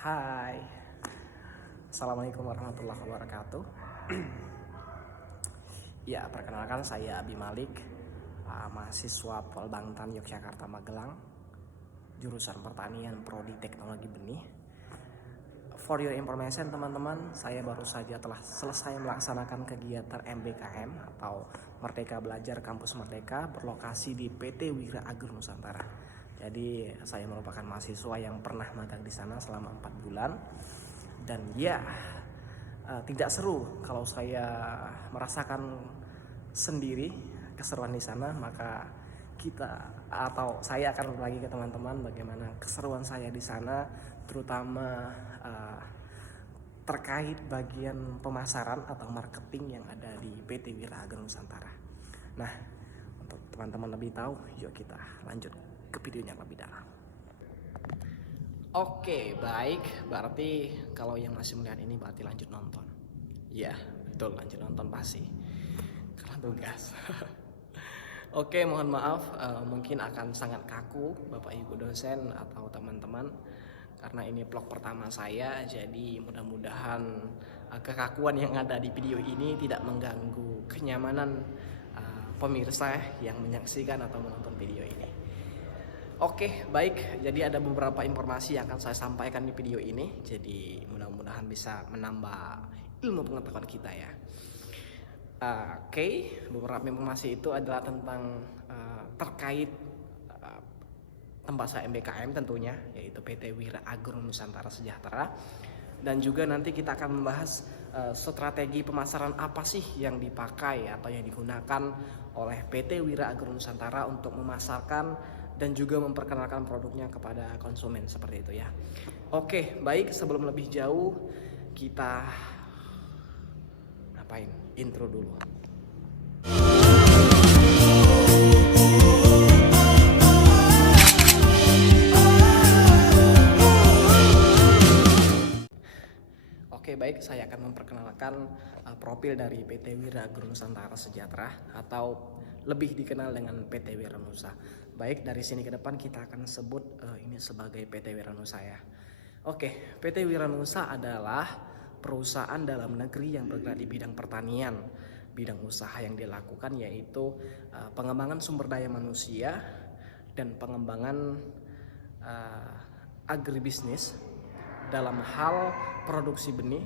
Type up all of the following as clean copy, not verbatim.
Hai, Assalamualaikum warahmatullahi wabarakatuh. Ya, perkenalkan saya Abi Malik, mahasiswa Polbangtan Yogyakarta Magelang, jurusan Pertanian Prodi Teknologi Benih. For your information teman-teman, saya baru saja telah selesai melaksanakan kegiatan MBKM atau Merdeka Belajar Kampus Merdeka berlokasi di PT Wira Agro Nusantara. Jadi saya merupakan mahasiswa yang pernah magang di sana selama 4 bulan. Dan ya, tidak seru kalau saya merasakan sendiri keseruan di sana, maka saya akan berbagi ke teman-teman bagaimana keseruan saya di sana, terutama terkait bagian pemasaran atau marketing yang ada di PT Wira Agro Nusantara. Nah, untuk teman-teman lebih tahu, yuk kita lanjut ke videonya lebih dalam. Oke, baik. Berarti kalau yang masih melihat ini berarti lanjut nonton. Iya, betul, lanjut nonton pasti. Karena tugas. Oke, mohon maaf, mungkin akan sangat kaku Bapak Ibu dosen atau teman-teman, karena ini vlog pertama saya. Jadi mudah-mudahan kekakuan yang ada di video ini tidak mengganggu kenyamanan pemirsa yang menyaksikan atau menonton video ini. Oke, baik. Jadi ada beberapa informasi yang akan saya sampaikan di video ini. Jadi mudah-mudahan bisa menambah ilmu pengetahuan kita ya. Oke, beberapa informasi itu adalah tentang terkait tempat saya MBKM tentunya, yaitu PT Wira Agro Nusantara Sejahtera. Dan juga nanti kita akan membahas strategi pemasaran apa sih yang dipakai atau yang digunakan oleh PT Wira Agro Nusantara untuk memasarkan dan juga memperkenalkan produknya kepada konsumen seperti itu ya. Oke, baik, sebelum lebih jauh kita ngapain? Intro dulu. Oke, baik, saya akan memperkenalkan profil dari PT Wira Agro Nusantara Sejahtera atau lebih dikenal dengan PT Wiranusa. Baik, dari sini ke depan kita akan sebut ini sebagai PT Wiranusa ya. Oke, PT Wiranusa adalah perusahaan dalam negeri yang bergerak di bidang pertanian. Bidang usaha yang dilakukan yaitu pengembangan sumber daya manusia dan pengembangan agribisnis dalam hal produksi benih,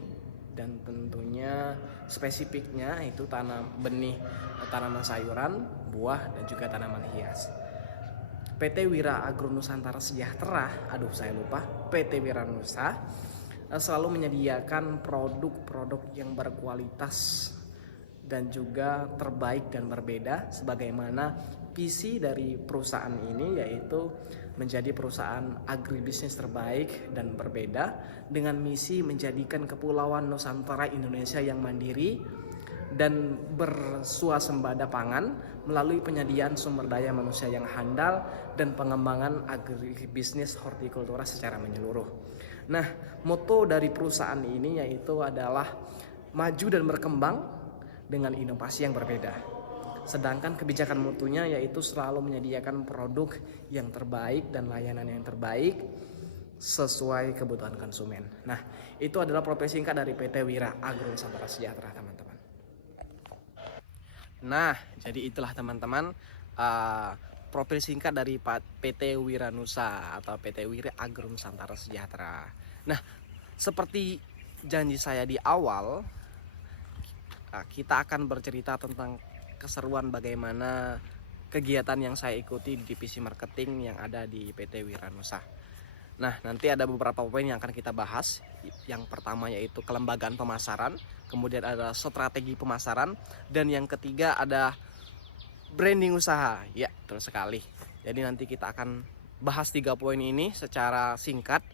dan tentunya spesifiknya itu tanam benih, tanaman sayuran, buah, dan juga tanaman hias. PT Wira Agro Nusantara Sejahtera, PT Wiranusa selalu menyediakan produk-produk yang berkualitas dan juga terbaik dan berbeda, sebagaimana visi dari perusahaan ini yaitu menjadi perusahaan agribisnis terbaik dan berbeda dengan misi menjadikan Kepulauan Nusantara Indonesia yang mandiri dan bersuasembada pangan melalui penyediaan sumber daya manusia yang handal dan pengembangan agribisnis hortikultura secara menyeluruh. Nah, moto dari perusahaan ini yaitu adalah maju dan berkembang dengan inovasi yang berbeda. Sedangkan kebijakan mutunya yaitu selalu menyediakan produk yang terbaik dan layanan yang terbaik sesuai kebutuhan konsumen. Nah, itu adalah profil singkat dari PT Wira Agro Nusantara Sejahtera, teman-teman. Nah, jadi itulah teman-teman profil singkat dari PT Wiranusa atau PT Wira Agro Nusantara Sejahtera. Nah, seperti janji saya di awal, kita akan bercerita tentang keseruan bagaimana kegiatan yang saya ikuti di divisi marketing yang ada di PT Wiranusa. Nah, nanti ada beberapa poin yang akan kita bahas. Yang pertama yaitu kelembagaan pemasaran, kemudian ada strategi pemasaran, dan yang ketiga ada branding usaha. Ya, betul sekali. Jadi nanti kita akan bahas 3 poin ini secara singkat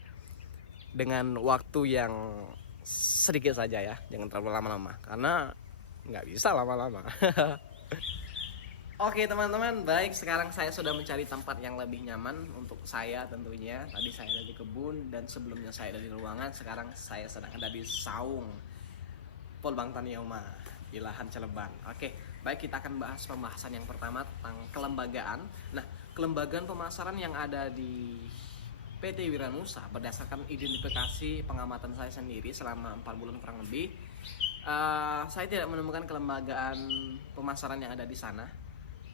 dengan waktu yang sedikit saja ya, jangan terlalu lama-lama karena nggak bisa lama-lama. Oke teman-teman, baik, sekarang saya sudah mencari tempat yang lebih nyaman untuk saya tentunya. Tadi saya ada di kebun dan sebelumnya saya ada di ruangan. Sekarang saya sedang ada di saung Polbangtan Yoma di lahan Celeban. Oke, baik, kita akan bahas pembahasan yang pertama tentang kelembagaan. Nah, kelembagaan pemasaran yang ada di PT Wiranusa berdasarkan identifikasi pengamatan saya sendiri selama 4 bulan kurang lebih. Saya tidak menemukan kelembagaan pemasaran yang ada di sana.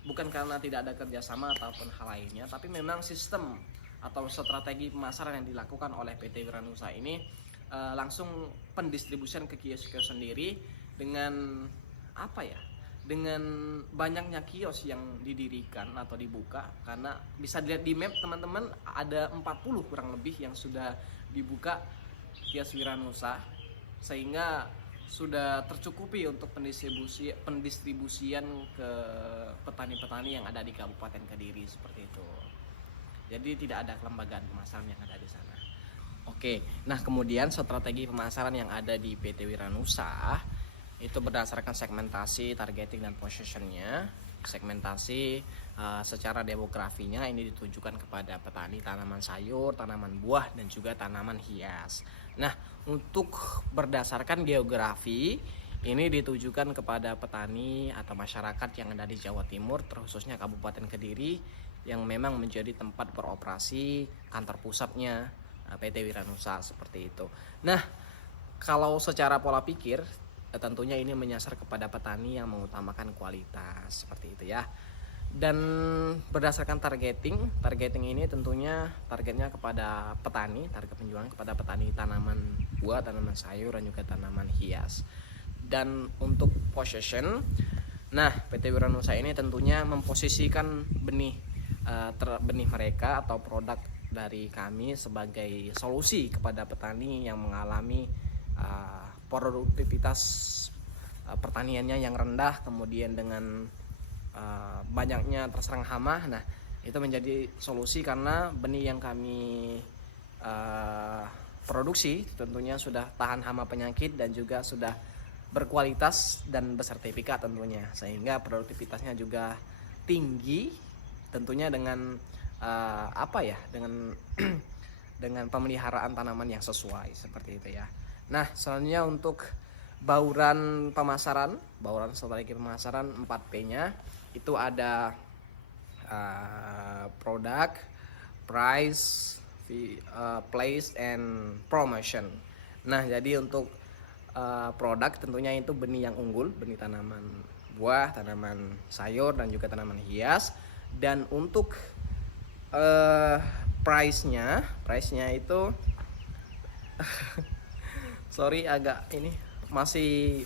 Bukan karena tidak ada kerjasama ataupun hal lainnya, tapi memang sistem atau strategi pemasaran yang dilakukan oleh PT Wiranusa ini langsung pendistribusian ke kios-kios sendiri dengan dengan banyaknya kios yang didirikan atau dibuka. Karena bisa dilihat di map teman-teman, ada 40 kurang lebih yang sudah dibuka kios Wiranusa, sehingga sudah tercukupi untuk pendistribusian ke petani-petani yang ada di Kabupaten Kediri seperti itu. Jadi tidak ada kelembagaan pemasaran yang ada di sana. Oke, nah kemudian strategi pemasaran yang ada di PT Wiranusa itu berdasarkan segmentasi, targeting, dan positionnya. Segmentasi secara demografinya ini ditujukan kepada petani tanaman sayur, tanaman buah, dan juga tanaman hias. Nah, untuk berdasarkan geografi ini ditujukan kepada petani atau masyarakat yang ada di Jawa Timur, terkhususnya Kabupaten Kediri, yang memang menjadi tempat beroperasi kantor pusatnya PT Wiranusa seperti itu. Nah, kalau secara pola pikir tentunya ini menyasar kepada petani yang mengutamakan kualitas seperti itu ya. Dan berdasarkan targeting ini tentunya targetnya kepada petani, target penjualan kepada petani tanaman buah, tanaman sayur, dan juga tanaman hias. Dan untuk position, nah PT Wiranusa ini tentunya memposisikan benih mereka atau produk dari kami sebagai solusi kepada petani yang mengalami produktivitas pertaniannya yang rendah, kemudian dengan banyaknya terserang hama. Nah, itu menjadi solusi karena benih yang kami produksi tentunya sudah tahan hama penyakit dan juga sudah berkualitas dan bersertifikat tentunya, sehingga produktivitasnya juga tinggi tentunya dengan dengan pemeliharaan tanaman yang sesuai seperti itu ya. Nah, selanjutnya untuk bauran strategi pemasaran 4P-nya itu ada product, price, place, and promotion. Nah, jadi untuk produk tentunya itu benih yang unggul, benih tanaman buah, tanaman sayur, dan juga tanaman hias. Dan untuk price-nya itu sorry agak ini masih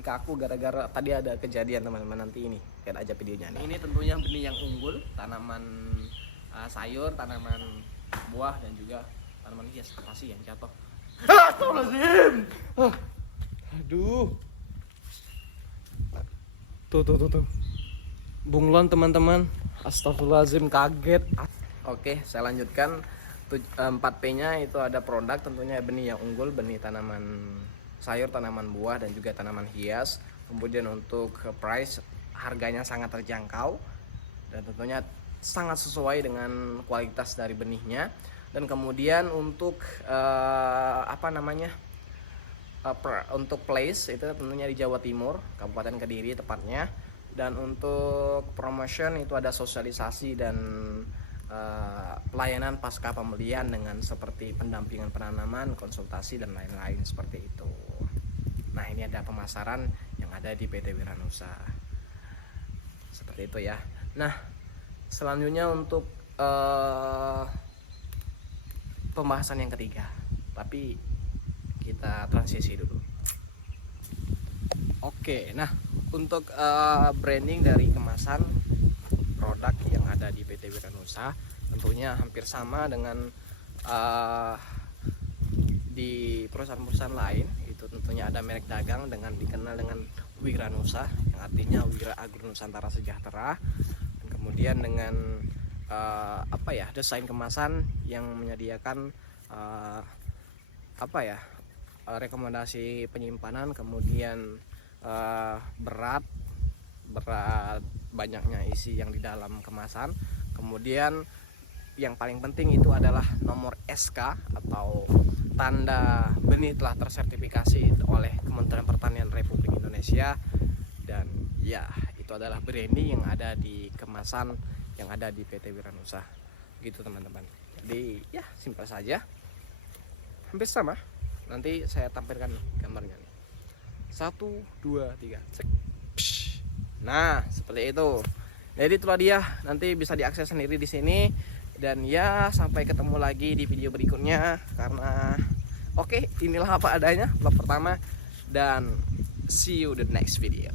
kaku gara-gara tadi ada kejadian teman-teman. Nanti ini lihat aja videonya nih. Ini tentunya benih yang unggul, tanaman sayur, tanaman buah, dan juga tanaman hias. Kasih yang jatuh. Astagfirullahaladzim. Aduh. Tuh. Bunglon teman-teman. Astagfirullahaladzim, kaget. Oke, saya lanjutkan. 4P-nya itu ada produk, tentunya benih yang unggul, benih tanaman sayur, tanaman buah, dan juga tanaman hias. Kemudian untuk price, harganya sangat terjangkau dan tentunya sangat sesuai dengan kualitas dari benihnya. Dan kemudian untuk untuk place itu tentunya di Jawa Timur, Kabupaten Kediri tepatnya. Dan untuk promotion itu ada sosialisasi dan pelayanan pasca pembelian dengan seperti pendampingan penanaman, konsultasi, dan lain-lain seperti itu. Nah, ini ada pemasaran yang ada di PT Wiranusa seperti itu ya. Nah, selanjutnya untuk pembahasan yang ketiga, tapi kita transisi dulu. Oke, nah untuk branding dari kemasan produk yang ada di PT Wiranusa tentunya hampir sama dengan di perusahaan-perusahaan lain. Itu tentunya ada merek dagang dengan dikenal dengan Wiranusa, yang artinya Wira Agro Nusantara Sejahtera. Dan kemudian dengan desain kemasan yang menyediakan rekomendasi penyimpanan, kemudian berat banyaknya isi yang di dalam kemasan. Kemudian yang paling penting itu adalah nomor SK atau tanda benih telah tersertifikasi oleh Kementerian Pertanian Republik Indonesia. Dan ya, itu adalah branding yang ada di kemasan yang ada di PT Wiranusa gitu teman-teman. Jadi ya simpel saja, hampir sama. Nanti saya tampilkan gambarnya nih. 1, 2, 3, cek. Nah seperti itu. Jadi itulah dia, nanti bisa diakses sendiri di sini. Dan ya sampai ketemu lagi di video berikutnya. Karena oke, inilah apa adanya vlog pertama. Dan see you the next video.